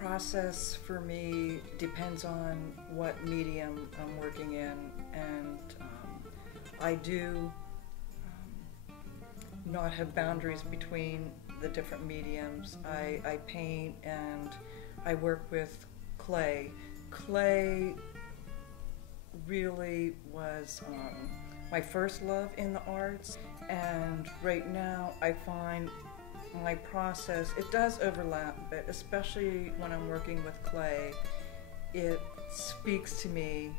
process for me depends on what medium I'm working in, and I do not have boundaries between the different mediums. I paint and I work with clay. Clay really was my first love in the arts, and right now I find my process, it does overlap, but especially when I'm working with clay, it speaks to me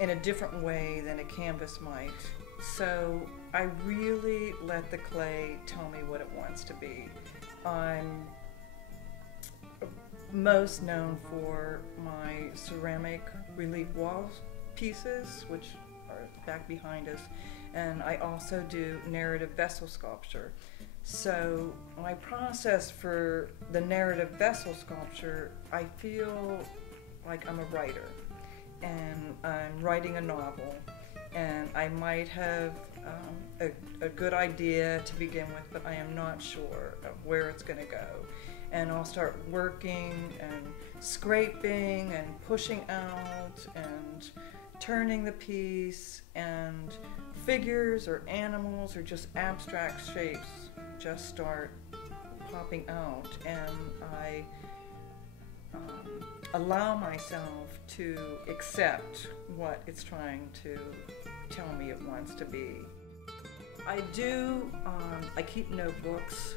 in a different way than a canvas might. So I really let the clay tell me what it wants to be. I'm most known for my ceramic relief wall pieces, which are back behind us, and I also do narrative vessel sculpture. So my process for the narrative vessel sculpture, I feel like I'm a writer, and I'm writing a novel, and I might have a good idea to begin with, but I am not sure of where it's going to go. And I'll start working and scraping and pushing out and turning the piece, and figures or animals or just abstract shapes just start popping out, and I allow myself to accept what it's trying to tell me it wants to be. I keep notebooks,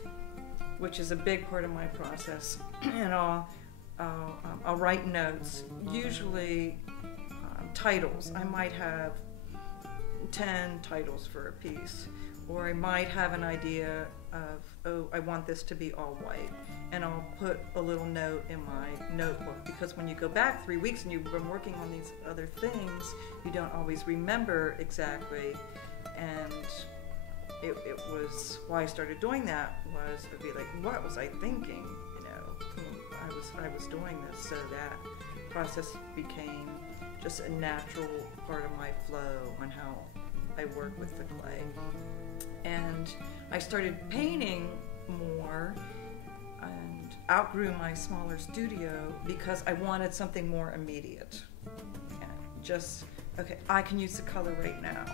which is a big part of my process, and I'll write notes, usually titles. I might have 10 titles for a piece, or I might have an idea of, oh, I want this to be all white, and I'll put a little note in my notebook, because when you go back 3 weeks and you've been working on these other things, you don't always remember exactly. And it was why I started doing that, was to be like, what was I thinking? You know, I was doing this, so that process became just a natural part of my flow on how I work with the clay. And I started painting more and outgrew my smaller studio because I wanted something more immediate. And just, okay, I can use the color right now.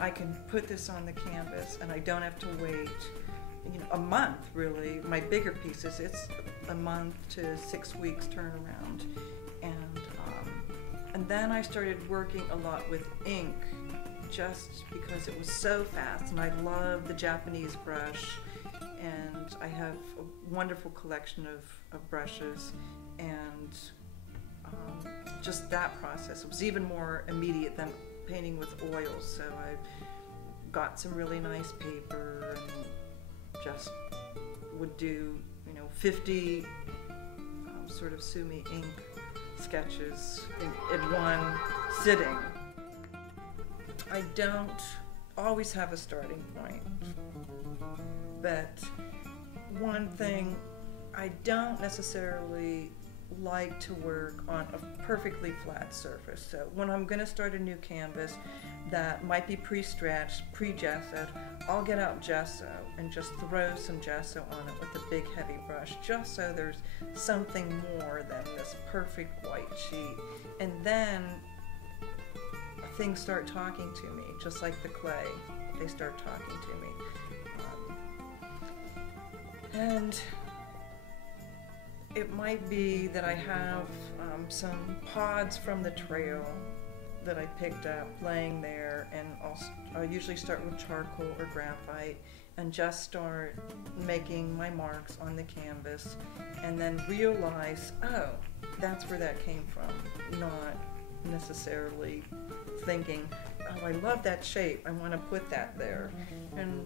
I can put this on the canvas, and I don't have to wait, you know, a month really. My bigger pieces, it's a month to 6 weeks turnaround. And then I started working a lot with ink, just because it was so fast, and I love the Japanese brush, and I have a wonderful collection of brushes, and just that process was even more immediate than painting with oils. So I got some really nice paper and just would do, you know, 50 sort of sumi ink sketches in one sitting. I don't always have a starting point, but one thing, I don't necessarily like to work on a perfectly flat surface. So when I'm going to start a new canvas that might be pre-stretched, pre-gessoed, I'll get out gesso and just throw some gesso on it with a big heavy brush, just so there's something more than this perfect white sheet. And then things start talking to me, just like the clay. They start talking to me. And it might be that I have some pods from the trail that I picked up laying there, and I'll usually start with charcoal or graphite and just start making my marks on the canvas, and then realize, oh, that's where that came from, not necessarily thinking, oh, I love that shape, I want to put that there. And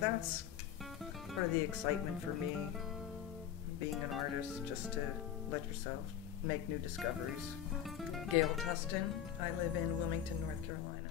that's part of the excitement for me, being an artist, just to let yourself make new discoveries. Gayle Tustin. I live in Wilmington, North Carolina.